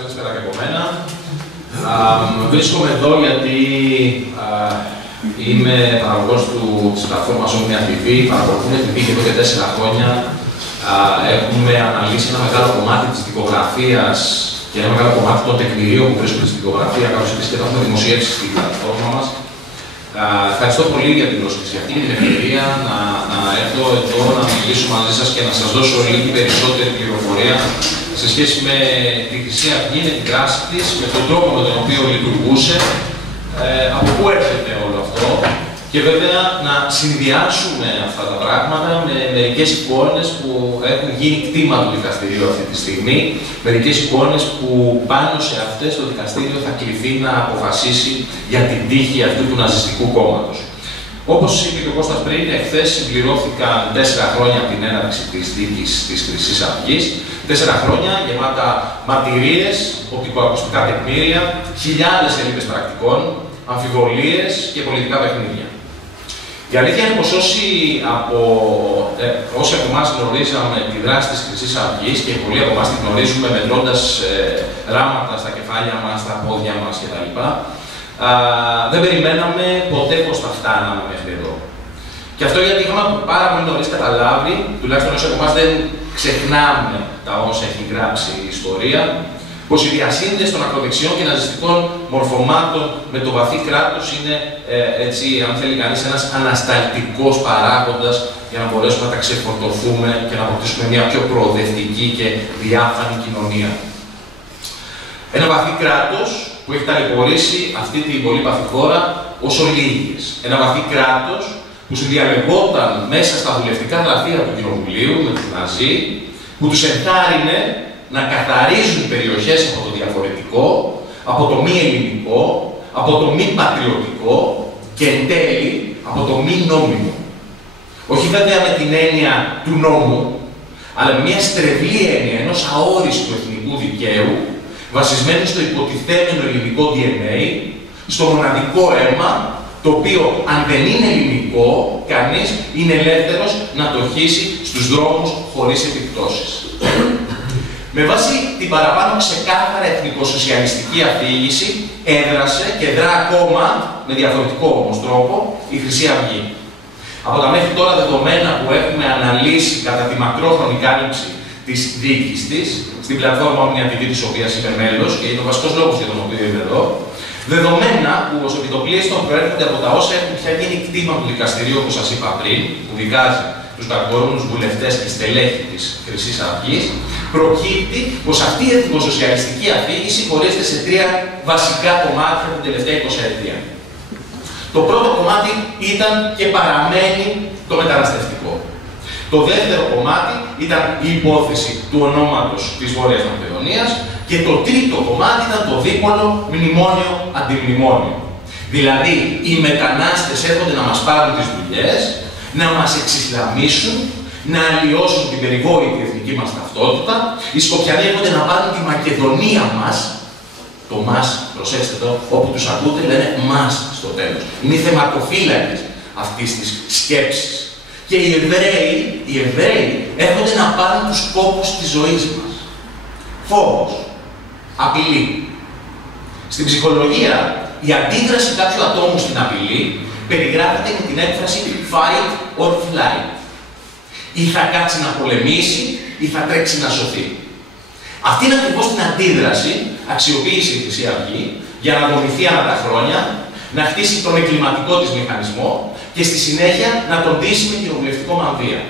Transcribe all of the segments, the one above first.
Καλησπέρα και από μένα. Βρίσκομαι εδώ γιατί είμαι παραγωγός της πλατφόρμας Omnia TV. Παρακολουθούμε την TV εδώ και 4 χρόνια. Έχουμε αναλύσει ένα μεγάλο κομμάτι της δικογραφίας και ένα μεγάλο κομμάτι των τεκμηρίων που βρίσκονται στη δικογραφία, καθώς επίσης και τα έχουμε δημοσιεύσει στην πλατφόρμα μας. Ευχαριστώ πολύ για την πρόσκληση αυτή, την ευκαιρία να έρθω εδώ να μιλήσω μαζί σας και να σας δώσω λίγη περισσότερη πληροφορία σε σχέση με τη Χρυσή Αυγή, με την δράση της, με τον τρόπο με τον οποίο λειτουργούσε, από πού έρχεται όλο αυτό και βέβαια να συνδυάσουμε αυτά τα πράγματα με μερικές εικόνες που έχουν γίνει κτήμα του δικαστηρίου αυτή τη στιγμή, μερικές εικόνες που πάνω σε αυτές το δικαστήριο θα κληθεί να αποφασίσει για την τύχη αυτού του ναζιστικού κόμματος. Όπως είπε και ο Κώστας πριν, εχθές συμπληρώθηκαν 4 χρόνια από την έναρξη της δίκης της Χρυσής Αυγής. 4 χρόνια γεμάτα μαρτυρίες, οπτικοακουστικά τεκμήρια, χιλιάδες σελίδες πρακτικών, αμφιβολίες και πολιτικά παιχνίδια. Η αλήθεια είναι πως όσοι από εμάς γνωρίζαμε τη δράση της Χρυσής Αυγής και πολλοί από εμάς την γνωρίζουμε μετρώντας ράματα στα κεφάλια μας, στα πόδια μας κτλ. Δεν περιμέναμε ποτέ πως θα φτάναμε μέχρι εδώ. Και αυτό γιατί είχαμε πάρα πολύ νωρίς καταλάβει, τουλάχιστον όσοι από εμάς δεν ξεχνάμε τα όσα έχει γράψει η ιστορία, πως η διασύνδεση των ακροδεξιών και ναζιστικών μορφωμάτων με το βαθύ κράτος είναι, έτσι, αν θέλει κανείς, ένας ανασταλτικός παράγοντας για να μπορέσουμε να τα ξεφορτωθούμε και να αποκτήσουμε μια πιο προοδευτική και διάφανη κοινωνία. Ένα βαθύ κράτος που έχει ταλαιπωρήσει αυτή την πολύπαθη χώρα ως ολίγης. Ένα βαθύ κράτος που συνδιαλεγόταν μέσα στα βουλευτικά γραφεία του Κοινοβουλίου με τους Ναζί, που τους ενθάρρυνε να καθαρίζουν περιοχές από το διαφορετικό, από το μη ελληνικό, από το μη πατριωτικό και εν τέλει από το μη νόμιμο. Όχι βέβαια με την έννοια του νόμου, αλλά με μια στρεβλή έννοια ενός αόριστου εθνικού δικαίου, βασισμένη στο υποτιθέμενο ελληνικό DNA, στο μοναδικό αίμα, το οποίο αν δεν είναι ελληνικό, κανείς είναι ελεύθερος να το χύσει στους δρόμους χωρίς επιπτώσεις. Με βάση την παραπάνω ξεκάθαρα εθνικοσοσιαλιστική αφήγηση, έδρασε και δρά ακόμα, με διαφορετικό όμως τρόπο, η Χρυσή Αυγή. Από τα μέχρι τώρα δεδομένα που έχουμε αναλύσει κατά τη μακρόχρονη κάλυψη της δίκης της, στην πλατφόρμα Omnia TV, της οποίας είμαι μέλος και είναι ο βασικός λόγος για τον οποίο είμαι εδώ, δεδομένα που ως επιτοπλίστων προέρχονται από τα όσα έχουν πια γίνει κτήμα του δικαστηρίου, όπως σας είπα πριν, που δικάζει τους κατηγορούμενους βουλευτές και στελέχη της Χρυσής Αυγής, προκύπτει πως αυτή η εθνικοσοσιαλιστική αφήγηση χωρίζεται σε 3 βασικά κομμάτια την τελευταία 20 ετία. Το πρώτο κομμάτι ήταν και παραμένει το μεταναστευτικό. Το δεύτερο κομμάτι ήταν η υπόθεση του ονόματος της Βόρειας Μακεδονίας και το τρίτο κομμάτι ήταν το δίπολο μνημόνιο-αντιμνημόνιο. Δηλαδή, οι μετανάστες έρχονται να μας πάρουν τις δουλειές, να μας εξισλαμίσουν, να αλλοιώσουν την περιβόητη εθνική μας ταυτότητα. Οι Σκοπιανοί έρχονται να πάρουν τη Μακεδονία μας. Το μας, προσέξτε το, όπου τους ακούτε λένε μας στο τέλος. Είναι οι θεματοφύλακες αυτής της σκέψης. Και οι Εβραίοι έρχονται να πάρουν τους κόπους της ζωής μας. Φόβος, απειλή. Στην ψυχολογία, η αντίδραση κάποιου ατόμου στην απειλή περιγράφεται με την έκφραση fight or flight. Ή θα κάτσει να πολεμήσει, ή θα τρέξει να σωθεί. Αυτή είναι ακριβώς την αντίδραση, αξιοποίησε η Χρυσή Αυγή, για να δομηθεί ανά τα χρόνια, να χτίσει τον εγκληματικό της μηχανισμό και στη συνέχεια να τον ντύσει με κοινοβουλευτικό μανδύα.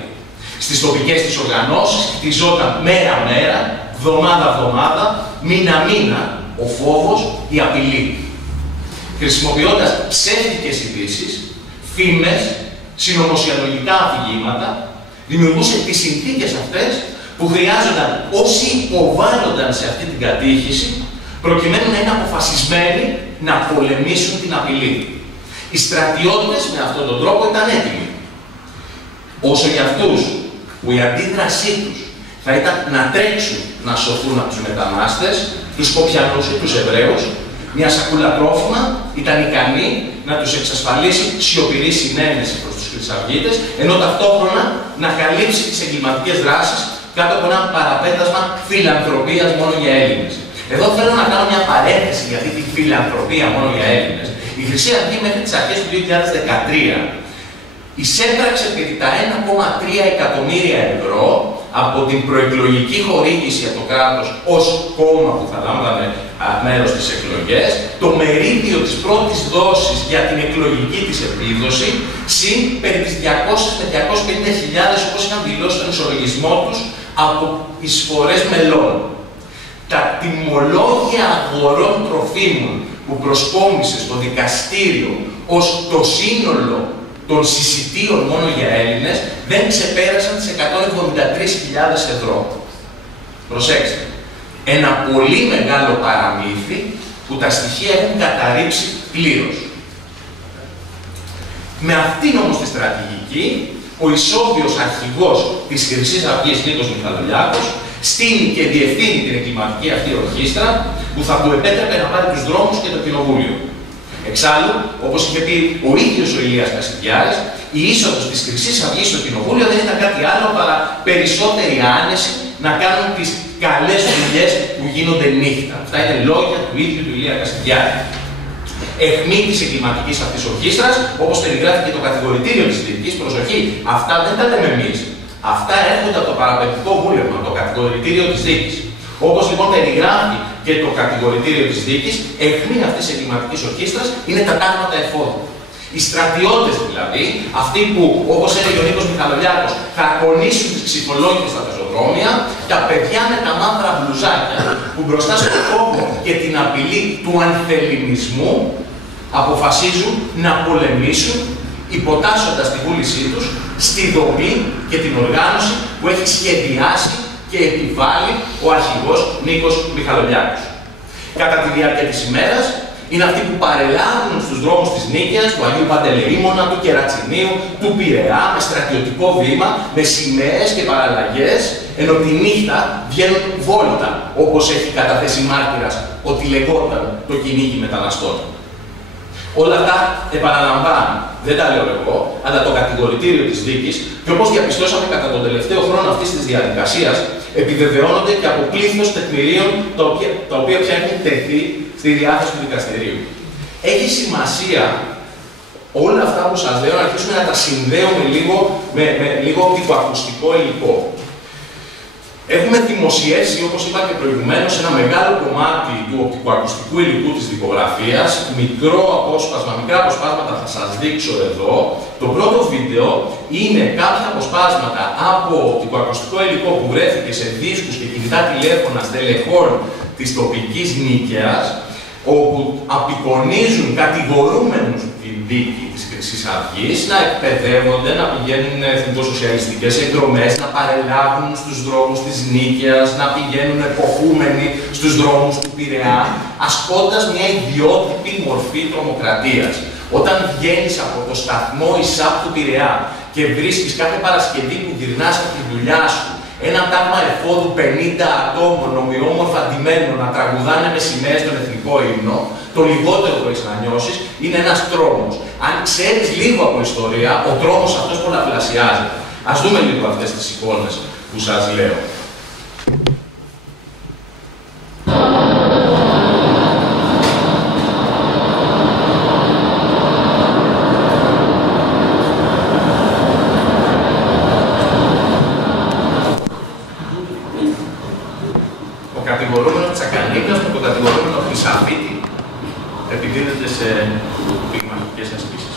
Στις τοπικές της οργανώσεις χτιζόταν μέρα-μέρα, βδομάδα-βδομάδα, μήνα-μήνα, ο φόβος, η απειλή. Χρησιμοποιώντας ψεύτικες ειδήσεις, φήμες, συνωμοσιολογικά αφηγήματα, δημιουργούσε τις συνθήκες αυτές που χρειάζονταν όσοι υποβάλλονταν σε αυτή την κατήχηση, προκειμένου να είναι αποφασισμένοι να πολεμήσουν την απειλή. Οι στρατιώτες με αυτόν τον τρόπο ήταν έτοιμοι. Όσο για αυτούς που η αντίδρασή τους θα ήταν να τρέξουν να σωθούν από τους μετανάστες, τους Σκοπιανούς ή τους Εβραίους, μια σακούλα τρόφιμα ήταν ικανή να τους εξασφαλίσει σιωπηρή συνένεση προς τους Χρυσαυγίτες, ενώ ταυτόχρονα να καλύψει τις εγκληματικές δράσεις κάτω από ένα παραπέτασμα φιλανθρωπίας μόνο για Έλληνες. Εδώ θέλω να κάνω μια παρένθεση για αυτή τη φιλανθρωπία μόνο για Έλληνες. Η Χρυσή Αυγή μέχρι τις αρχές του 2013 εισέπραξε περί τα 1,3 εκατομμύρια ευρώ από την προεκλογική χορήγηση από το κράτος ως κόμμα που θα λάμβανε μέρος στις εκλογές, το μερίδιο της πρώτης δόσης για την εκλογική της επίδοση, συν περί τις 200 με 250.000 όπως είχαν δηλώσει τον ισολογισμό τους από εισφορές μελών. Τα τιμολόγια αγορών τροφίμων που προσκόμισε στο δικαστήριο ως το σύνολο των συσιτίων μόνο για Έλληνες δεν ξεπέρασαν τις 173.000 ευρώ. Προσέξτε. Ένα πολύ μεγάλο παραμύθι που τα στοιχεία έχουν καταρρύψει πλήρως. Με αυτήν όμως τη στρατηγική, ο ισόβιος αρχηγός της Χρυσής Αυγής, Νίκος Μιχαλολιάκος, στείνει και διευθύνει την εγκληματική αυτή ορχήστρα που θα του επέτρεπε να πάρει τους δρόμους και το κοινοβούλιο. Εξάλλου, όπως είχε πει ο ίδιος ο Ηλίας Κασιδιάρης, η είσοδος της Χρυσής Αυγής στο κοινοβούλιο δεν ήταν κάτι άλλο παρά περισσότερη άνεση να κάνουν τις καλές δουλειές που γίνονται νύχτα. Αυτά είναι λόγια του ίδιου του Ηλία Κασιδιάρη. Αιχμή της εγκληματικής αυτής ορχήστρας, όπως περιγράφει και το κατηγορητήριο της δίκης, προσοχή, αυτά δεν τα λέμε εμείς. Αυτά έρχονται από το παραπεμπτικό βούλευμα, το κατηγορητήριο της δίκης. Όπως λοιπόν περιγράφει και το κατηγορητήριο της δίκης, αιχμή αυτής της εγκληματικής ορχήστρας είναι τα τάγματα εφόδου. Οι στρατιώτες δηλαδή, αυτοί που, όπως έλεγε ο Νίκος Μιχαλολιάκος, θα κονίσουν τις ψυχολόγες στα πεζοδρόμια, τα παιδιά με τα μαύρα μπλουζάκια που μπροστά στον φόβο και την απειλή του ανθεληνισμού αποφασίζουν να πολεμήσουν, υποτάσσοντας τη βούλησή τους στη δομή και την οργάνωση που έχει σχεδιάσει και επιβάλλει ο αρχηγός Νίκος Μιχαλολιάκος. Κατά τη διάρκεια της ημέρας, είναι αυτοί που παρελάβουν στους δρόμους της Νίκαιας, του Αγίου Παντελεήμωνα, του Κερατσινίου, του Πειραιά, με στρατιωτικό βήμα, με σημαίες και παραλλαγές, ενώ τη νύχτα βγαίνουν βόλτα, όπως έχει καταθέσει μάρτυρας ότι λεγόταν το κυνήγι μεταναστών. Όλα αυτά επαναλαμβάνω, δεν τα λέω εγώ, αλλά το κατηγορητήριο της δίκης, και όπως διαπιστώσαμε κατά τον τελευταίο χρόνο αυτής της διαδικασίας, επιβεβαιώνονται και από πλήθος τεκμηρίων τα οποία πια έχουν τεθεί στη διάθεση του δικαστηρίου. Έχει σημασία όλα αυτά που σας λέω να αρχίσουμε να τα συνδέουμε με λίγο οπτικοακουστικό υλικό. Έχουμε δημοσιεύσει, όπως είπα και προηγουμένως, ένα μεγάλο κομμάτι του οπτικοακουστικού υλικού της δικογραφίας, μικρά αποσπάσματα θα σας δείξω εδώ. Το πρώτο βίντεο είναι κάποια αποσπάσματα από οπτικοακουστικό υλικό που βρέθηκε σε δίσκους και κινητά τηλέφωνα στελεχών της τοπικής Νίκαιας, όπου απεικονίζουν κατηγορούμενους την δίκη της Χρυσής Αυγής, να εκπαιδεύονται, να πηγαίνουν εθνικοσοσιαλιστικές εκδρομές, να παρελάβουν στους δρόμους της Νίκαιας, να πηγαίνουν εποχούμενοι στους δρόμους του Πειραιά, ασκώντας μια ιδιότυπη μορφή τρομοκρατίας. Όταν βγαίνεις από το σταθμό ΙΣΑΠ του Πειραιά και βρίσκεις κάθε Παρασκευή που γυρνάς από τη δουλειά σου ένα τάγμα εφόδου 50 ατόμων ομοιόμορφα ντυμένων να τραγουδάνε με σημαίες στον εθνικό ύμνο, το λιγότερο που έχεις να νιώσεις είναι ένας τρόμος. Αν ξέρεις λίγο από ιστορία, ο τρόμος αυτός πολλαπλασιάζεται. Ας δούμε λίγο αυτές τις εικόνες που σας λέω. Κατηγορούμενο Τσακανίκας με τον κατηγορούμενο Χρυσαφίτη επιδίδεται σε πυγματικές ασκήσεις.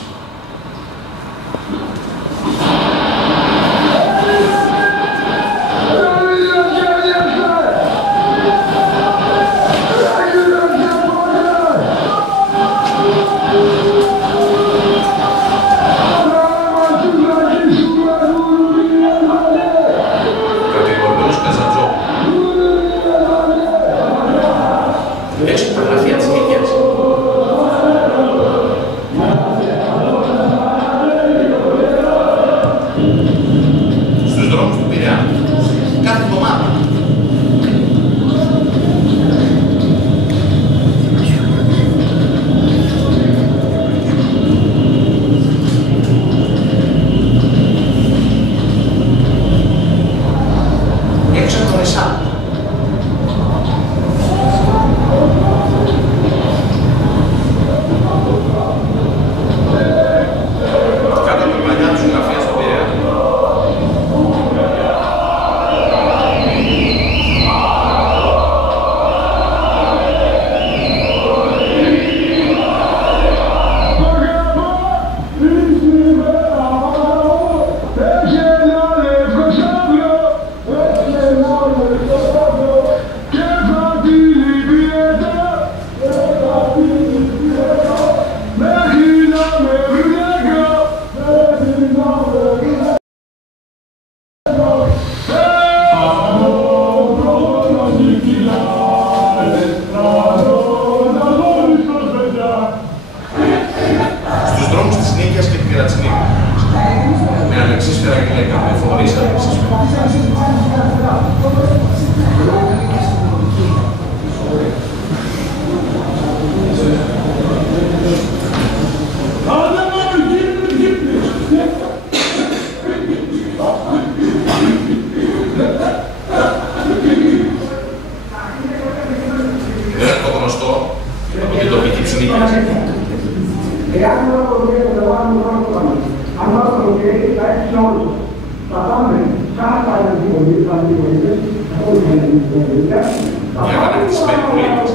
Η αγανακτισμένη πολίτες.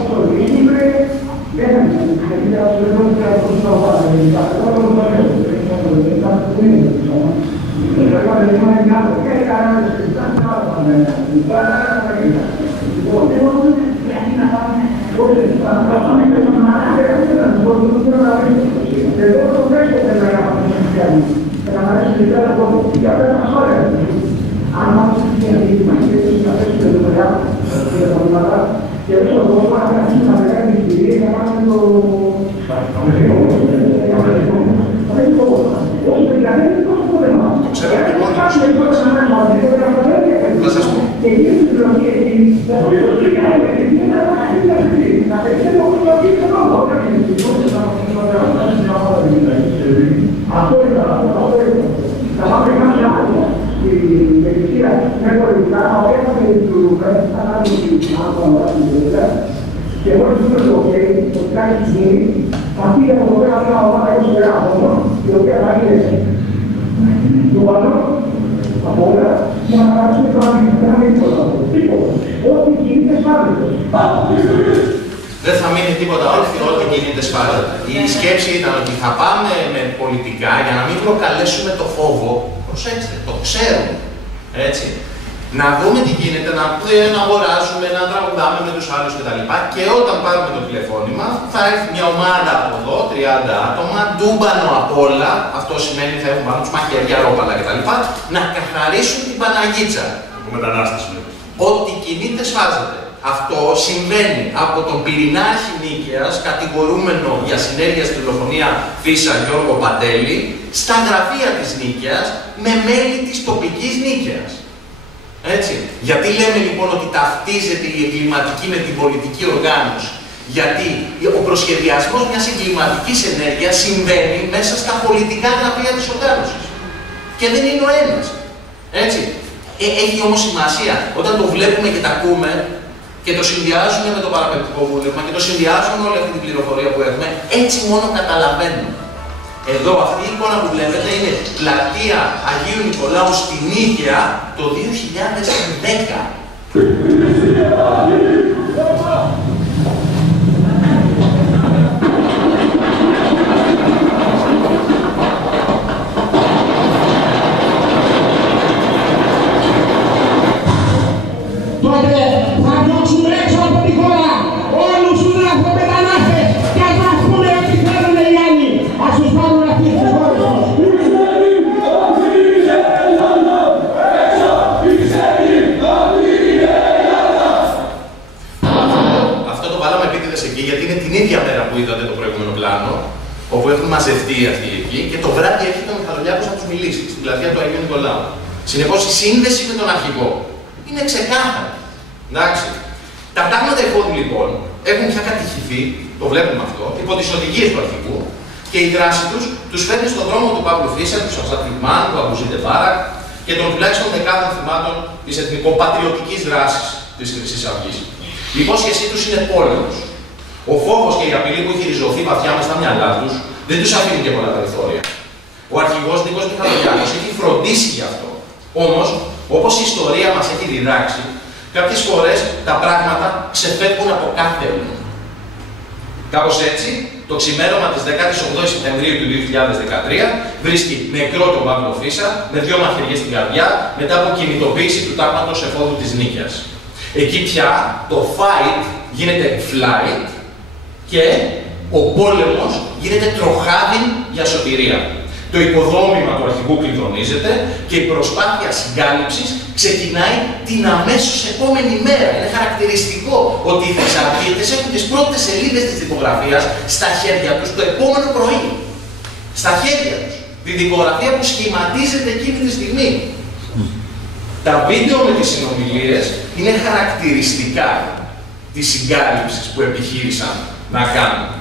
Θα σας πω. Και εγώ τους δίνω το ok, το κάνει τη στιγμή, θα φύγει από το πέρα μια ομάδα έως πέρα από η οποία θα είναι το παλό, από όλα, για να χαράξουμε το να μην τίποτα. Ό,τι κινείται σπάρτεται. Δεν θα μείνει τίποτα, ό,τι κινείται σπάρτεται. Η σκέψη ήταν ότι θα πάμε με πολιτικά για να μην προκαλέσουμε το φόβο. Προσέξτε, το ξέρουμε. Έτσι. Να δούμε τι γίνεται, να αγοράζουμε, να τραγουδάμε με τους άλλους κτλ. Και όταν πάρουμε το τηλεφώνημα, θα έρθει μια ομάδα από εδώ, 30 άτομα, ντούμπανο απ' όλα, αυτό σημαίνει θα έχουν πάνω τους μαχαίρια, ρόπαλα κτλ. Να καθαρίσουν την Παναγίτσα. Από μετανάστες. Ό,τι κινείται σφάζεται. Αυτό συμβαίνει από τον πυρηνάρχη Νίκαιας, κατηγορούμενο για συνέργεια στη δολοφονία Φίσα Γιώργο Παντέλη, στα γραφεία της Νίκαιας, με μέλη της τοπικής Νίκαιας. Έτσι. Γιατί λέμε λοιπόν ότι ταυτίζεται η εγκληματική με την πολιτική οργάνωση? Γιατί ο προσχεδιασμός μιας εγκληματικής ενέργειας συμβαίνει μέσα στα πολιτικά γραφεία της οργάνωσης. Και δεν είναι ο ένας. Έτσι. Έχει όμως σημασία όταν το βλέπουμε και τα ακούμε και το συνδυάζουμε με το παραπεμπτικό βούλευμα και το συνδυάζουμε με όλη αυτή την πληροφορία που έχουμε, έτσι μόνο καταλαβαίνουμε. Εδώ αυτή η εικόνα που βλέπετε είναι πλατεία Αγίου Νικολάου στη Νίκαια το 2010. Τότε θα διώξουμε έξω από τη χώρα όλους τους λαθρομετανάστες και ας μας πούνε ότι θέλουν οι άλλοι. Ας τους πάρουν αυτοί τις χώρες τους. Αυτό το βάλαμε επίτηδες εκεί γιατί είναι την ίδια μέρα που είδατε το προηγούμενο πλάνο, όπου έχουν μαζευτεί αυτοί εκεί και το βράδυ έρχεται ο Μιχαλολιάκος να τους μιλήσει στην πλατεία του Αγίου Νικολάου. Συνεπώς η σύνδεση με τον αρχηγό είναι ξεκάθαρη. Εντάξει. Τα πράγματα εφόδου λοιπόν έχουν πια κατηχηθεί, το βλέπουμε αυτό, υπό τις οδηγίες του αρχηγού και η δράση τους φέρνει στον δρόμο του Παύλου Φίσα, του Σαφσατριμάν, του Αμπουζίτε Μπάρακ και των τουλάχιστον δεκάδων θυμάτων της εθνικοπατριωτικής δράσης της Χρυσής Αυγής. Η υπόσχεσή τους είναι πόλεμος. Ο φόβος και η απειλή που έχει ριζωθεί βαθιά μες στα μυαλά τους δεν τους αφήνει και πολλά περιθώρια. Ο αρχηγός Νίκος Μιχαλολιάκος έχει φροντίσει γι' αυτό. Όμως, όπως η ιστορία μας έχει διδάξει, κάποιες φορές τα πράγματα ξεφεύγουν από κάθε έλεγχο. Κάπως έτσι, το ξημέρωμα της 18 Σεπτεμβρίου του 2013 βρίσκει νεκρό τον Παύλο Φίσα με 2 μαχαιριές στην καρδιά μετά από κινητοποίηση του τάγματος εφόδου της Νίκαιας. Εκεί πια το fight γίνεται flight και ο πόλεμος γίνεται τροχάδι για σωτηρία. Το οικοδόμημα του αρχηγού κλειδονίζεται και η προσπάθεια συγκάλυψης ξεκινάει την αμέσως επόμενη μέρα. Είναι χαρακτηριστικό ότι οι Θεσσαλονίκητες έχουν τις πρώτες σελίδες της δικογραφίας στα χέρια τους το επόμενο πρωί. Στα χέρια τους. Τη δικογραφία που σχηματίζεται εκείνη τη στιγμή. Τα βίντεο με τις συνομιλίες είναι χαρακτηριστικά της συγκάλυψης που επιχείρησαν να κάνουν.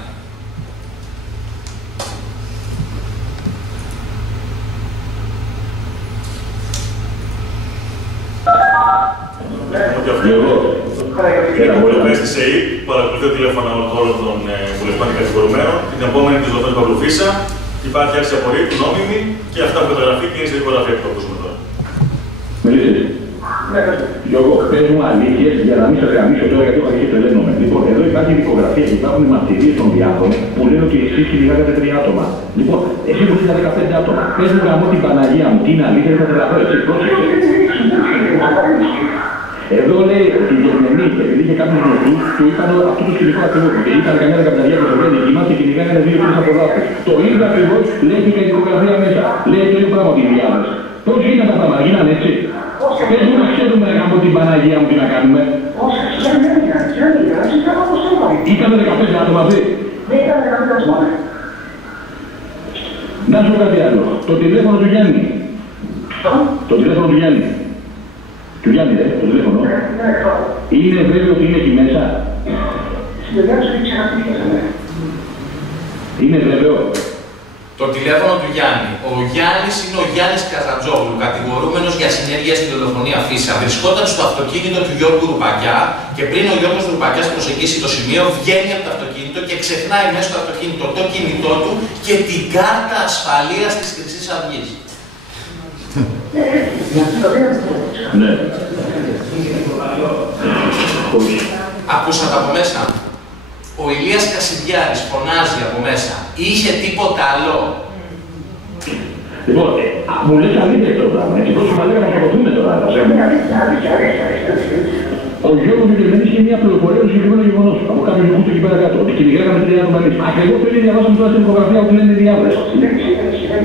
Ένα βουλευτές της ΕΕ παρακολουθεί το τηλέφωνο όλων των βουλευτών και κατηγορουμένων. Την επόμενη της δοθόνης Παύλου Φίσα υπάρχει άρχιση απορρίτου νόμιμη και αυτά που καταγραφεί και είναι σε δικογραφία που το ακούσουμε τώρα. Γιώργο, πες μου αλήθειες για να μην σε γραμμίσω τώρα γιατί έχω αρχίσει το ελένομαι. Λοιπόν, εδώ υπάρχει δικογραφία και υπάρχουν μαρτυρίες των διάφορων που λένε ότι εσείς κυνηγάγατε 3 άτομα. Λοιπόν, εσύ που είχατε 15 άτομα, πες μου γραμμό την Παναγία μου, τι είναι αλήθεια, δεν θα τρελαθώ, έτσι, πρόσεξε. Εδώ λέει ότι η Γερμανία, επειδή είχε κάποιο γνωστού, του είπαν αυτό το σκηνικό ακριβώς. Και ήταν καμιά δεκαπενταριά προσωπική δική και κυνηγάγανε 2-3 αποδάφτες. Το ίδιο ακριβώς λέει και η δικογραφία μέσα. Λέει το ίδιο πράγμα ότι είναι διάβαση. Πώς γίνανε τα πράγματα, γίνανε έτσι. Πες μου να ξέρουμε από την Παναγία μου τι να κάνουμε. Ήτανε 15 άτομα μαζί. Να σου πω κάτι άλλο. Το τηλέφωνο του Γιάννη. Το τηλέφωνο του Γιάννη. Του Γιάννη, το τηλέφωνο. Είναι βέβαιο ότι είναι εκεί μέσα. Είναι βέβαιο. Το τηλέφωνο του Γιάννη. Ο Γιάννης είναι ο Γιάννης Καζαντζόγλου, κατηγορούμενος για συνέργεια στη δολοφονία Φίσα. Βρισκόταν στο αυτοκίνητο του Γιώργου Ρουπακιά και πριν ο Γιώργος Ρουπακιάς προσεγγίσει το σημείο, βγαίνει από το αυτοκίνητο και ξεχνάει μέσα στο αυτοκίνητο το κινητό του και την κάρτα ασφαλείας της Χρυσής Αυγής. Ναι. Ακούσατε από μέσα. Ο Ηλίας Κασιδιάρης φωνάζει από μέσα. Είχε τίποτα άλλο. Λοιπόν, μου λες αλήθεια το πράγμα, έτσι πώς σου θα λέγαμε να σκοτωθούμε τώρα. Ο Γιώργος του Γερμανής είχε μια πληροφορία του συγκεκριμένου γεγονός από κάποιον που εκεί πέρα κάτω. Ότι κυνηγάγαμε 3 άτομα εμείς. Ακριβώς το ίδιο διαβάσαμε τώρα στην δικογραφία που λένε διάβρες. Δεν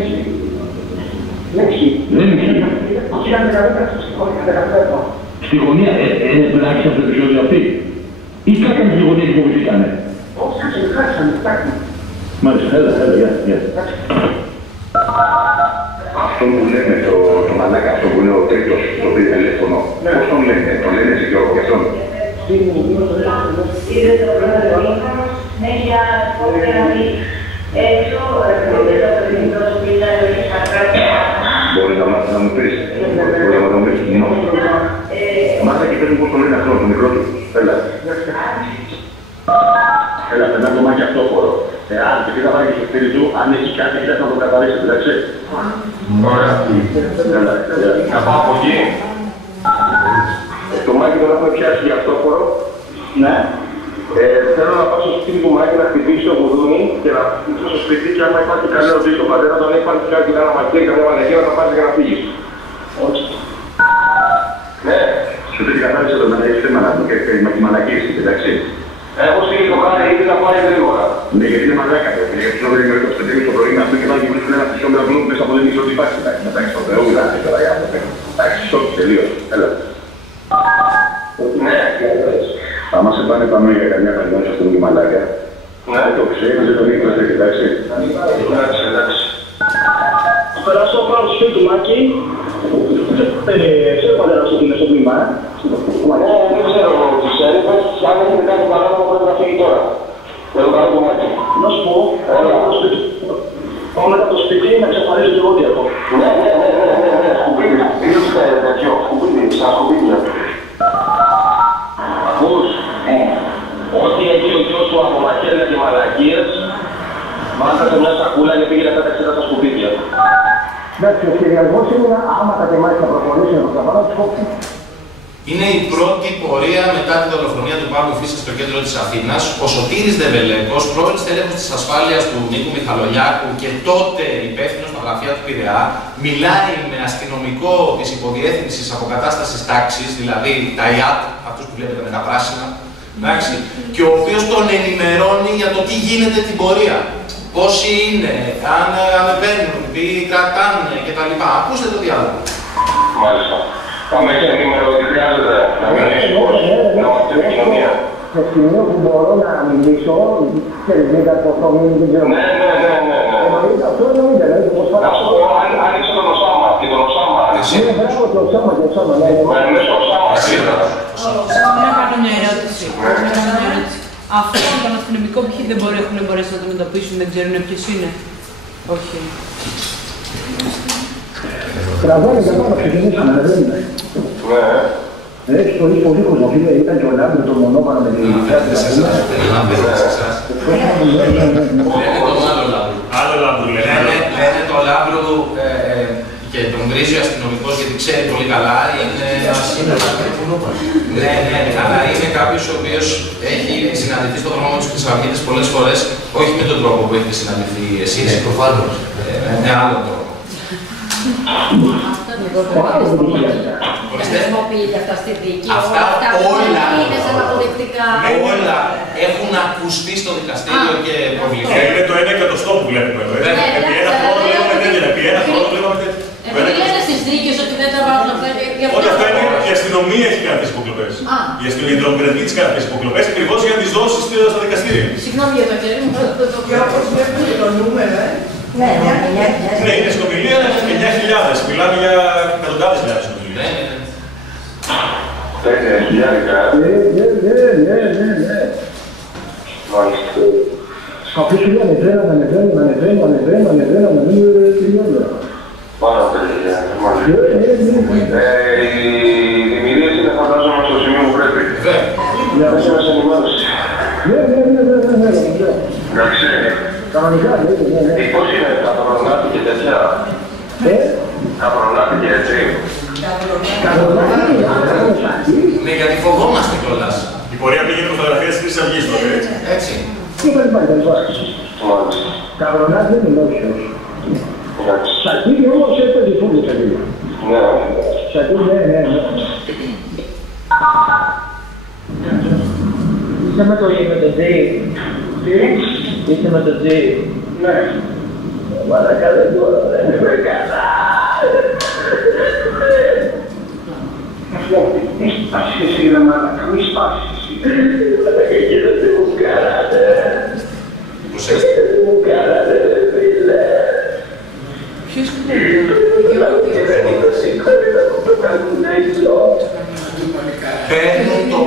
ισχύει. Στη γωνία, είναι πλάξη αυτό το επεισόδιο αυτή. Ή κάθαμε στη γωνία και φοβηθήκανε. Μάλιστα, έλα, γεια. Αυτό που λέμε, το μαλάκα, αυτό που είναι ο τρίτος στο τηλέφωνο, πώς τον λένε, τον λένε εσύ Γιώργο και αυτόν. Είδε το πρώτο μήνα, συνέχεια δηλαδή έξω, δεν το παιδί σου πήγα στα κράτη. Μπορεί να μου πεις, μπορεί να μου πεις, μάθε και πες μου πώς τον λένε αυτόν, το μικρό του, έλα. Έλα, ένα κομμάτι αυτόφορο. Αν και θα πάρει και στο σπίτι του, αν έχει κάτι, θέλει να το καθαρίσει, εντάξει. Ωραία. Να πάω από εκεί. Το Μάκη τον έχουμε πιάσει για αυτόφορο. Ναι. Θέλω να πάω στο σπίτι του Μάκη να χτυπήσω το κουδούνι και να χτυπήσω στο σπίτι και άμα υπάρχει κανένα ρωτήσει τον πατέρα, όταν υπάρχει κάτι να μαχαίρι, καμιά μαλακία, να πάρει και να φύγει. Όχι. Ναι. Σου πει καθάρισε το να έχει θέμα να το και με τη μαλακή, εντάξει. Έχω στείλει το χάρη ήδη να πάει γρήγορα. Ναι, γιατί είναι μαλάκα το. Γιατί του όβρε με το στεντρίο στο πρωί να πει και να γυρίσουν ένα πισό με αυλού μέσα από δεν ξέρω τι υπάρχει. Εντάξει, το Θεό ουλά, έτσι τώρα για άνθρωποι. Εντάξει, σώπη, τελείως. Έλα. Ναι, άμα σε πάνε πάνω για καμιά χρονιά, σε αυτόν και μαλάκα. Ναι. Το ξέρεις, δεν τον ήξερες, εντάξει. Εντάξει. Περάσω πάνω στο σπίτι του Μάκη. Ξέρω πατέρα σου τι είναι στο τμήμα, δεν ξέρω τι ξέρει, αν έχετε κάτι παράδειγμα πρέπει να φύγει τώρα. Θέλω κάνω το Μάκη. να σου πω, πάω μετά το σπίτι να εξαφανίσω το γόντιακο. Ναι, σκουπίδι. Είναι τέτοιο, σκουπίδι, σαν σκουπίδια. Ακούς, ό,τι έχει ο γιος σου από μαχαίρια και μαλακίες, μάθα σε μια σακούλα και πήγε να πέταξε τα σκουπίδια. Εντάξει, ο σχεδιασμός είναι άμα τα τεμάτια θα προχωρήσει να το καθαρά, τους κόψει. Είναι η πρώτη πορεία μετά τη δολοφονία του Παύλου Φίσα στο κέντρο της Αθήνας. Ο Σωτήρης Δεβελέκος, πρώην στέλεχος της ασφάλειας του Νίκου Μιχαλολιάκου και τότε υπεύθυνος στα γραφεία του Πειραιά, μιλάει με αστυνομικό της υποδιεύθυνσης αποκατάστασης τάξης, δηλαδή τα ΙΑΤ, αυτούς που βλέπετε με τα πράσινα, εντάξει, και ο οποίος τον ενημερώνει για το τι γίνεται την πορεία. Πόσοι είναι, αν παίρνουν, τι κρατάνε κτλ. Ακούστε το διάλογο. Μάλιστα. Πάμε και ενήμερο ότι χρειάζεται να μιλήσει να είμαστε επικοινωνία. Σε σημείο που μπορώ να μιλήσω, ξέρεις, δεν κάτι αυτό, δεν ξέρω. Ναι. Αυτό εννοείται, δηλαδή, πώς θα... Να σου πω, άνοιξε τον Οσάμα και τον Οσάμα. Είναι μπράβο και Οσάμα, ναι. Μέσω Οσάμα, Να κάνω μια ερώτηση. Αυτό τον αστυνομικό ποιοι δεν έχουν μπορέσει να το αντιμετωπίσουν, δεν ξέρουν ποιος είναι. Όχι. Τραβάνε για πάνω, ξεκινήσαμε, δεν είναι. Ναι. Έχεις πολύ πολύ κόσμο, φίλε, ήταν και ο Λάμπρος το μονόπανο με την κάτω. Λένε τον άλλο Λάμπρου. Άλλο Λάμπρου, λένε τον Λάμπρου και τον γνωρίζει ο αστυνομικός γιατί ξέρει πολύ καλά, είναι ναι, αλλά είναι κάποιος ο οποίος έχει συναντηθεί στον δρόμο της Χρυσαυγίτης πολλές φορές, όχι με τον τρόπο που έχετε συναντηθεί εσείς. Προφανώς. Με άλλο τρόπο. Χρησιμοποιείται αυτά στη δίκη. Αυτά όλα έχουν ακουστεί στο δικαστήριο και προβληθεί. Είναι το 1/100 που βλέπουμε εδώ. Επί ένα χρόνο βλέπουμε τέτοια. Επί ένα χρόνο βλέπουμε τέτοια. Επειδή λένε στις δίκες ότι δεν τα βάλουν αυτά. Όλα αυτά είναι η αστυνομία έχει κάνει τις υποκλοπές. Η τρομοκρατική της κάνει τις υποκλοπές ακριβώς για να τις δώσει στα δικαστήρια. Συγγνώμη για το χέρι μου. Και όπως βλέπουμε το νούμερο, Ναι, είναι συνομιλία 9.000. Μιλάμε για εκατοντάδες χιλιάδες συνομιλίες. Ναι. Αυτό σου λέει ανεβαίνουν, Πάρα πολύ, οι δημιουργίες είναι φαντάζομαι στο σημείο που πρέπει. Μέσα μας ενημέρωση. Ναι. Εντάξει. Κανονικά, ναι. Πώς είναι, καπρονάθηκε τέτοια. Καπρονάθηκε έτσι. Ναι, γιατί φοβόμαστε κιόλας. Η πορεία πήγαινε φωτογραφία της Χρυσής Αυγής τότε, έτσι. Έτσι. Δεν υπάρχει. Καπρονάτι δεν είναι όσιος. Σακίδι όμως έπαιζε φούλη σακίδι. Ναι. Σακίδι, ναι. Είσαι με το G. Είσαι με το G. Ναι. Μαλάκα δεν μπορώ, δεν είμαι καλά. Μη σπάσεις εσύ ρε μαλάκα, μη σπάσεις εσύ. Μαλάκα γίνεται μου κάνατε. Προσέξτε. Μου κάνατε ρε φίλε. Ποιος κουμπώνει?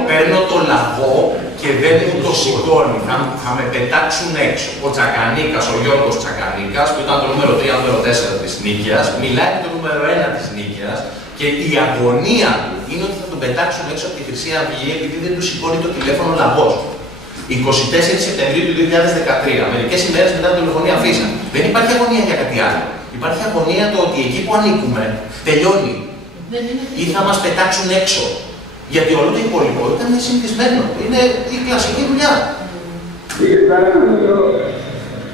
Παίρνω το λαγό και δεν μου το σηκώνει. Θα με πετάξουν έξω. Ο Τσακανίκας, ο Γιώργος Τσακανίκας, που ήταν το νούμερο 3, νούμερο 4 της Νίκαιας, μιλάει με το νούμερο 1 της Νίκαιας και η αγωνία του είναι ότι θα τον πετάξουν έξω από τη Χρυσή Αυγή επειδή δεν του σηκώνει το τηλέφωνο λαγός. 24 Σεπτεμβρίου του 2013, μερικές ημέρες μετά την τηλεφωνία Φίσα. Δεν υπάρχει αγωνία για κάτι άλλο. Υπάρχει αγωνία το ότι εκεί που ανήκουμε τελειώνει ή θα μας πετάξουν έξω. Γιατί όλο το υπόλοιπο ήταν συνηθισμένο. Είναι η κλασική δουλειά.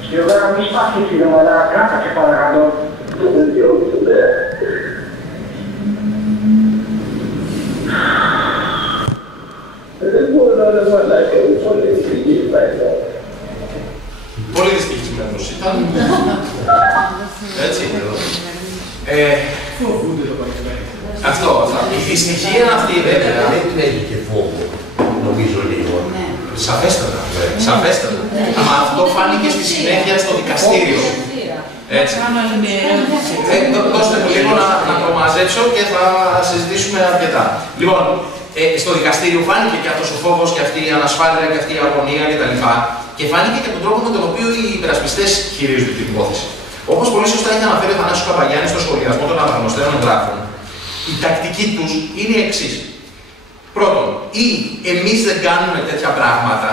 Και βέβαια μη σπάσεις εσύ ρε μαλάκα, κράτα και παρακαλώ. Δεν μπορώ ρε μαλάκα, είμαι πολύ δυστυχισμένος. Πολύ δυστυχισμένος ήταν. Έτσι. Αυτό. Η δυστυχία αυτή βέβαια. Δεν την έχει και φόβο, νομίζω λίγο. Σαφέστατα. Αλλά αυτό φάνηκε στη συνέχεια στο δικαστήριο. Έτσι. Δώστε μου λίγο να το μαζέψω και θα συζητήσουμε αρκετά. Λοιπόν, στο δικαστήριο φάνηκε και αυτός ο φόβος και αυτή η ανασφάλεια και αυτή η αγωνία κτλ. Και φάνηκε και τον τρόπο με τον οποίο οι υπερασπιστές χειρίζονται την υπόθεση. Όπως πολύ σωστά έχει αναφέρει ο Θανάσης Παπαγιάννης στο σχολιασμό των αναγνωστέρων εγγράφων, η τακτική τους είναι η εξής. Πρώτον, ή εμείς δεν κάνουμε τέτοια πράγματα,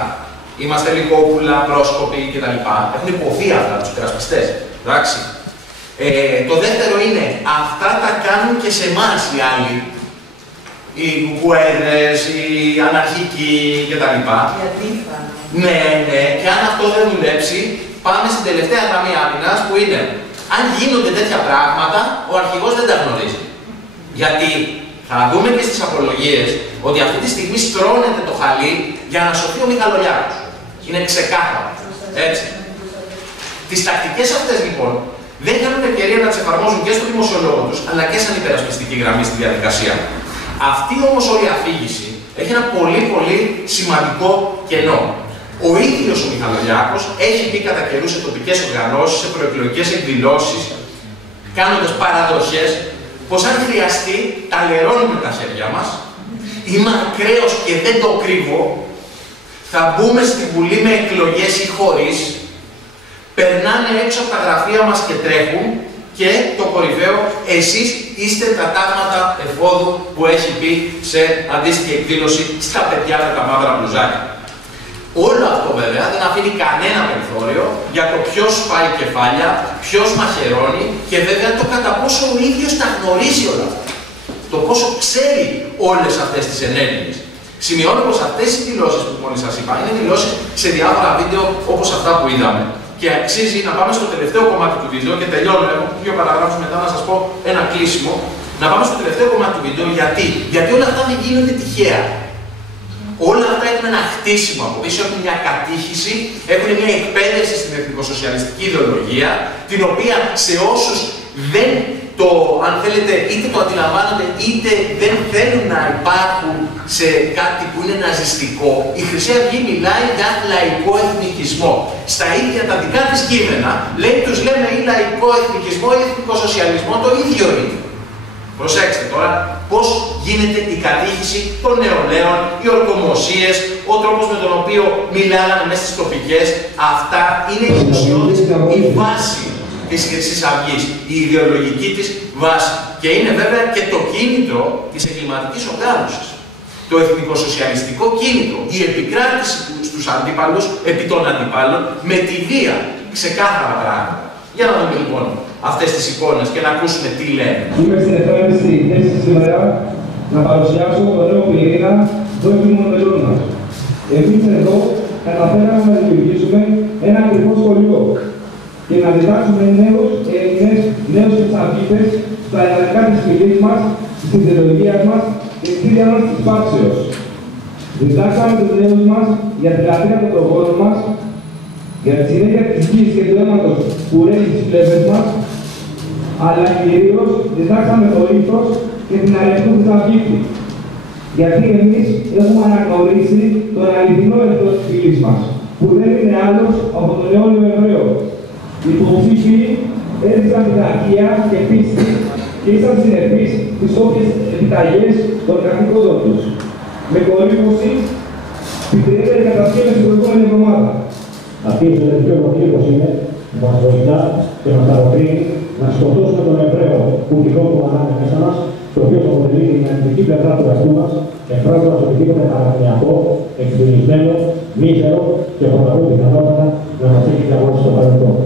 είμαστε λικόπουλα, πρόσκοποι κτλ. Έχουν υποθεί αυτά τους υπερασπιστές. Εντάξει. Το δεύτερο είναι, αυτά τα κάνουν και σε εμάς οι άλλοι. Οι κουκουέδες, οι αναρχικοί κτλ. Ναι, και αν αυτό δεν δουλέψει, πάμε στην τελευταία γραμμή άμυνας που είναι, αν γίνονται τέτοια πράγματα, ο αρχηγός δεν τα γνωρίζει. Γιατί θα δούμε και στις απολογίες ότι αυτή τη στιγμή στρώνεται το χαλί για να σωθεί ο Μιχαλολιάκος. Είναι ξεκάθαρο. Έτσι. Τις τακτικές αυτές λοιπόν δεν κάνουν ευκαιρία να τις εφαρμόζουν και στο δημοσιολόγο τους, αλλά και σαν υπερασπιστική γραμμή στη διαδικασία. Αυτή όμως όλη η αφήγηση έχει ένα πολύ σημαντικό κενό. Ο ίδιος ο Μιχαλολιάκος έχει πει κατά καιρούς σε τοπικές οργανώσεις, σε προεκλογικές εκδηλώσεις, κάνοντας παραδοχές, πως αν χρειαστεί τα λερώνουμε τα χέρια μας, είμαι ακραίος και δεν το κρύβω, θα μπούμε στη Βουλή με εκλογές ή χωρίς, περνάνε έξω από τα γραφεία μας και τρέχουν και το κορυφαίο, εσείς είστε τα τάγματα εφόδου που έχει πει σε αντίστοιχη εκδήλωση στα παιδιά με τα μαύρα μπλουζάκια. Όλο αυτό βέβαια δεν αφήνει κανένα περιθώριο για το ποιος πάει κεφάλια, ποιος μαχαιρώνει και βέβαια το κατά πόσο ο ίδιος τα γνωρίζει όλα αυτά. Το πόσο ξέρει όλες αυτές τις ενέργειες. Σημειώνω πως αυτές οι δηλώσεις που μόλις σας είπα είναι δηλώσεις σε διάφορα βίντεο όπως αυτά που είδαμε. Και αξίζει να πάμε στο τελευταίο κομμάτι του βίντεο και τελειώνω. Έχω δύο παραγράφους μετά να σας πω ένα κλείσιμο. Να πάμε στο τελευταίο κομμάτι του βίντεο. Γιατί όλα αυτά δεν γίνονται τυχαία. Όλα αυτά έχουν ένα χτίσιμο από πίσω, έχουν μια κατήχηση, έχουν μια εκπαίδευση στην εθνικοσοσιαλιστική ιδεολογία, την οποία σε όσους δεν το, αν θέλετε, είτε το αντιλαμβάνονται είτε δεν θέλουν να υπάρχουν σε κάτι που είναι ναζιστικό, η Χρυσή Αυγή μιλάει για λαϊκό εθνικισμό. Στα ίδια τα δικά της κείμενα λέει, τους λέμε ή λαϊκό εθνικισμό ή εθνικοσοσιαλισμό, το ίδιο είναι. Προσέξτε τώρα πώς γίνεται η κατήχηση των νεολαίων, οι ορκομοσίες, ο τρόπος με τον οποίο μιλάγανε μέσα στις τοπικές. Αυτά είναι η ουσιώδης, η βάση της Χρυσής Αυγής, η ιδεολογική της βάση. Και είναι βέβαια και το κίνητρο της εγκληματικής οργάνωσης. Το εθνικοσοσιαλιστικό κίνητρο, η επικράτηση στους αντίπαλους, επί των αντιπάλων, με τη βία, ξεκάθαρα πράγματα. Για να δούμε λοιπόν αυτές τις εικόνες και να ακούσουμε τι λένε. Είμαι στην ευχάριστη θέση σήμερα να παρουσιάσω το νέο πυρήνα δόκιμων μελών μας. Εμείς εδώ καταφέραμε να δημιουργήσουμε ένα ακριβό σχολείο και να διδάξουμε νέους Έλληνες, νέους Χρυσαυγίτες στα ιδανικά της φυλής μας, της ιδεολογίας μας και της ίδιας μας της υπάρξεως. Διδάξαμε τους νέους μας για τη λατρεία των προγόνων μας, για τη συνέχεια της γης και του αίματος που ρέχει στις πλευρές μας, αλλά κυρίως διδάξαμε το ήθος και την αληθινή της Αυγήτη. Γιατί εμείς έχουμε αναγνωρίσει τον αληθινό ethos της φυλής μας, που δεν είναι άλλος από τον αιώνιο Εβραίο. Οι υποψήφοι έδειξαν πειθαρχία και πίστη και ήσαν συνεπείς στις όποιες επιταγές των καθηκόντων τους. Με κορύφωση στην τριέτερη κατασκεύαση την προηγούμενη εβδομάδα. Αυτή η εξαιρετική ομοκήρυκος είναι που μας βοηθά και μας παροτρύνει να σκοτώσουμε τον Εβραίο που τυχόν που ανάμε μέσα μας, το οποίο αποτελεί την αρνητική πλευρά του εαυτού μας, εκφράζοντας οτιδήποτε παραγωγιακό, εξυπηρετημένο, μίζερο και προκαλούν πιθανότητα να μας έχει διαβάσει στο παρελθόν.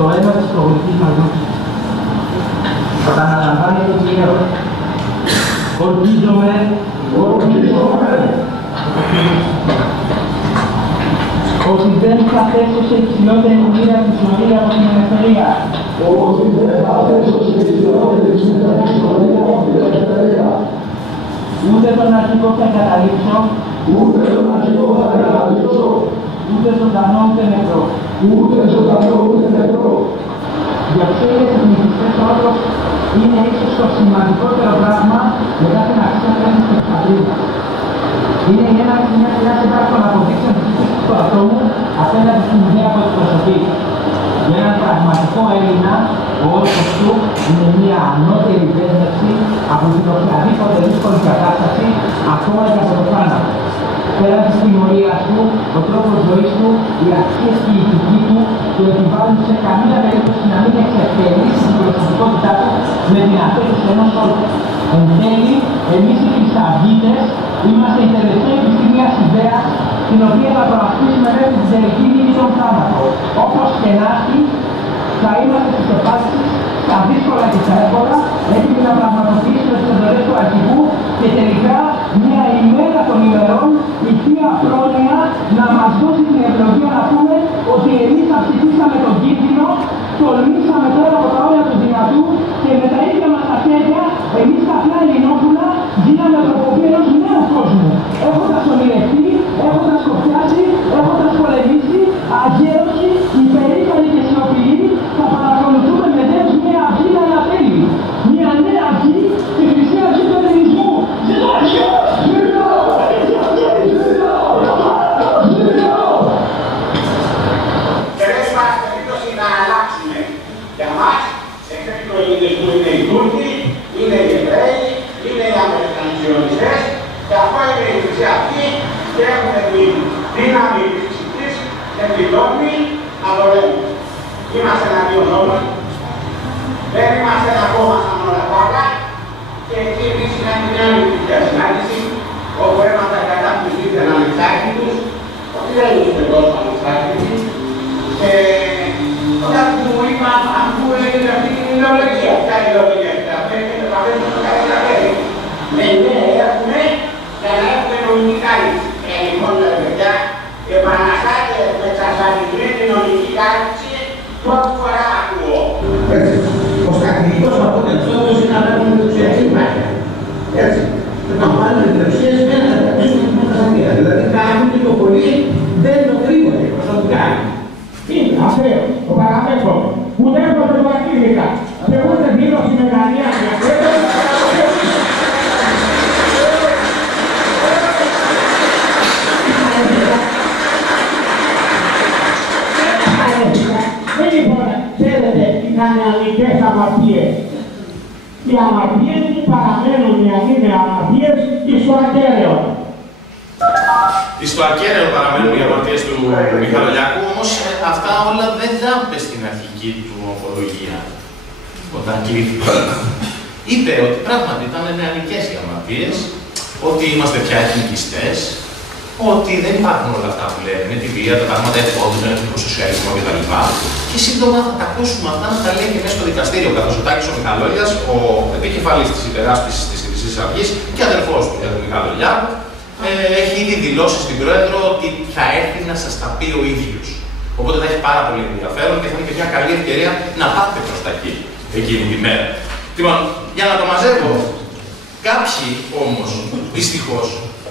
στο αίμα της προγονικής μας δόξης. Επαναλαμβάνει το κύριο. Ορκίζομαι. Ότι δεν θα θέσω σε υψηλότερη μοίρα τη ζωή από την ελευθερία. Ότι δεν θα θέσω σε υψηλότερη μοίρα τη ζωή από την ελευθερία. Ούτε τον αρχικό θα καταλήξω. Ούτε τον αρχικό θα καταλήξω. Ούτε ζωντανό ούτε νεκρό. Ούτε ζωντανό ούτε νεκρό. Για ξένες εθνικιστές όντως είναι ίσως το σημαντικότερο πράγμα μετά την αξία της πατρίδας. Είναι η έναρξη μιας σειράς υπάρχων αποδείξεων της φύσης του ατόμου απέναντι στην ιδέα που εκπροσωπεί. Για έναν πραγματικό Έλληνα, ο όρκος του είναι μια ανώτερη δέσμευση από την οποιαδήποτε δύσκολη κατάσταση, ακόμα και από το θάνατο. Πέραν της τιμωρίας του, ο τρόπος ζωής του, οι αξίες και η ηθική του του επιβάλλουν σε καμία περίπτωση να μην εξευτελίσει την προσωπικότητά του με την απέτηση ενός όρκου. Εν τέλει, εμείς οι Χρυσαυγίτες είμαστε οι τελευταίοι της μιας ιδέας την οποία θα προασπίσουμε μέχρι την τελική νίκη των θάνατων. Όπως και να έχει, θα είμαστε στις επάσεις, στα δύσκολα και στα εύκολα, έτοιμοι να πραγματοποιήσουμε τις εντολές του αρχηγού και τελικά μια ημέρα των ημερών η Θεία Πρόνοια να μας δώσει την ευλογία να πούμε ότι εμείς αυξηθήσαμε τον κίνδυνο, τολμήσαμε τώρα από τα όρια του δυνατού και με τα ίδια μας τα χέρια εμείς τα απλά Ελληνόπουλα γίναμε τροποποιή ενός νέου κόσμου. Έχοντας ονειρευτεί, έχοντας σκοπιάσει, έχοντας πολεμήσει, αγέρωση, υπερήφανοι και σιωπηλοί, θα παρακολουθούμε με δέους μια αυγή να αναπέλει. Μια νέα αυγή, τη Χρυσή Αυγή του Ελληνισμού. Ζήτω αρχαίος! Χρυσή Αυγή και έχουμε τη δύναμη της ψυχής και τη δόμη από λέμε. Είμαστε εναντίον όλων, δεν είμαστε ένα κόμμα σαν όλα τα άλλα και εκεί εμείς είχαμε μια λογική συνάντηση όπου έμαθα κατά τους ήταν ανεξάρτητους, ότι δεν είμαστε τόσο ανεξάρτητοι και όταν μου είπα αφού έγινε αυτή την ιδεολογία, ποια ιδεολογία αυτή, έχετε παθέσει το καλύτερα χέρι. Ναι, έχουμε για να έχουμε νομική κάλυψη. Λοιπόν, παιδιά, επαναστάτε με εξασφαλισμένη νομική κάλυψη πρώτη φορά ακούω. Έτσι, ο στρατηγικός αποτελεσμός είναι να παίρνουμε την ουσία συμπάθεια. Έτσι, να βάλουμε την ουσία σημαίνει να τα πέσουμε την φαντασία. Δηλαδή, κάνουν και το πολύ δεν το κρύβονται προσωπικά. Είναι αυτό, το παραπέμπω. Ουδέποτε το ακίνητα. Και ούτε δήλωση με κανένα διαθέτω. Λοιπόν, ξέρετε, ήταν αλικές αμαρτίες. Οι αμαρτίες που παραμένουν αν είναι αμαρτίες εις το ακέραιο. Εις το ακέραιο παραμένουν οι αμαρτίες του Μιχαλολιάκου, όμως αυτά όλα δεν τα είπε στην αρχική του ομολογία. Όταν κηρύχθηκε, είπε ότι πράγματι ήταν νεανικές οι αμαρτίες, ότι είμαστε πια εθνικιστές, ότι δεν υπάρχουν όλα αυτά που λένε, τη βία, τα πράγματα εφόδου, τον εθνικό σοσιαλισμό κτλ. Και σύντομα θα τα ακούσουμε αυτά να τα λέει και μέσα στο δικαστήριο, καθώς ο Τάκης ο Μιχαλόλιας, ο επικεφαλής της υπεράσπισης της Χρυσής Αυγής και αδερφός του του Μιχαλολιάκου, έχει ήδη δηλώσει στην Πρόεδρο ότι θα έρθει να σας τα πει ο ίδιος. Οπότε θα έχει πάρα πολύ ενδιαφέρον και θα είναι και μια καλή ευκαιρία να πάτε προς τα εκεί, εκείνη τη μέρα. Λοιπόν, για να το μαζεύω, κάποιοι όμως, δυστυχώς,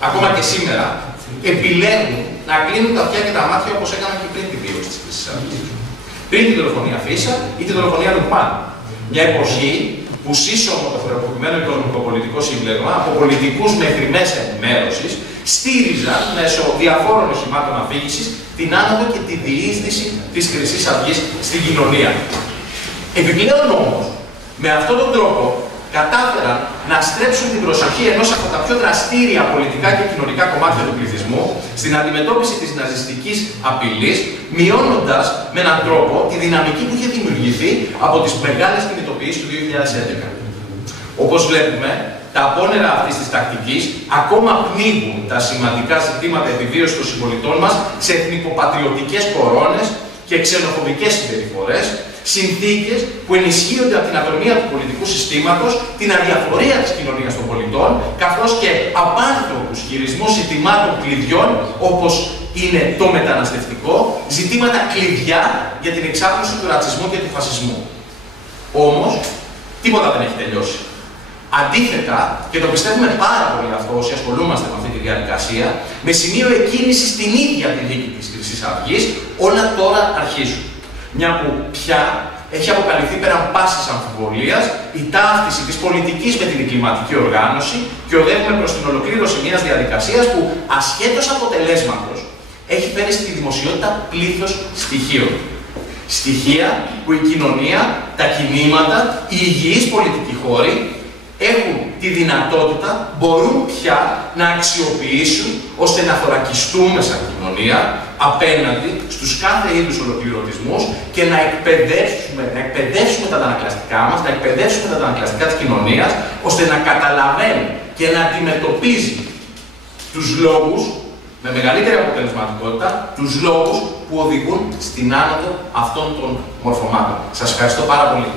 ακόμα και σήμερα, επιλέγουν να κλείνουν τα αυτιά και τα μάτια όπως έκαναν και πριν την δήλωση της Χρυσής Αυγής. Πριν την δολοφονία Φίσα ή την δολοφονία Λουπάν. Μια εποχή που σύσσωμο το θεραπευτημένο οικονομικοπολιτικό σύμπλεγμα από πολιτικούς μέχρι μέσα ενημέρωσης στήριζαν μέσω διαφόρων οχημάτων αφήγησης την άνοδο και τη διείσδυση της Χρυσής Αυγής στην κοινωνία. Επιπλέον όμως, με αυτόν τον τρόπο κατάφεραν να στρέψουν την προσοχή ενός από τα πιο δραστήρια πολιτικά και κοινωνικά κομμάτια του πληθυσμού στην αντιμετώπιση της ναζιστικής απειλής, μειώνοντας με έναν τρόπο τη δυναμική που είχε δημιουργηθεί από τις μεγάλες κινητοποιήσεις του 2011. Όπως βλέπουμε, τα απόνερα αυτής της τακτικής ακόμα πνίγουν τα σημαντικά ζητήματα επιβίωσης των συμπολιτών μας σε εθνικοπατριωτικές κορώνες και ξενοφοβικές συμπεριφορές, συνθήκες που ενισχύονται από την ατονία του πολιτικού συστήματος, την αδιαφορία της κοινωνίας των πολιτών, καθώς και απάνθρωπους χειρισμούς ζητημάτων κλειδιών, όπως είναι το μεταναστευτικό, ζητήματα κλειδιά για την εξάπλωση του ρατσισμού και του φασισμού. Όμως, τίποτα δεν έχει τελειώσει. Αντίθετα, και το πιστεύουμε πάρα πολύ αυτό όσοι ασχολούμαστε με αυτή τη διαδικασία, με σημείο εκκίνηση στην ίδια τη δίκη της Χρυσής Αυγής, όλα τώρα αρχίζουν. Μια που πια έχει αποκαλυφθεί πέραν πάσης αμφιβολίας η ταύτιση της πολιτικής με την εγκληματική οργάνωση και οδεύουμε προς την ολοκλήρωση μιας διαδικασίας που ασχέτως αποτελέσματος έχει φέρει στη δημοσιότητα πλήθος στοιχείων. Στοιχεία που η κοινωνία, τα κινήματα, οι υγιείς πολιτικοί χώροι έχουν τη δυνατότητα, μπορούν πια να αξιοποιήσουν ώστε να θωρακιστούμε σαν κοινωνία απέναντι στους κάθε είδους ολοκληρωτισμούς και να εκπαιδεύσουμε τα αντανακλαστικά μας, να εκπαιδεύσουμε τα αντανακλαστικά της κοινωνίας, ώστε να καταλαβαίνει και να αντιμετωπίζει τους λόγους με μεγαλύτερη αποτελεσματικότητα, τους λόγους που οδηγούν στην άνοδο αυτών των μορφωμάτων. Σας ευχαριστώ πάρα πολύ.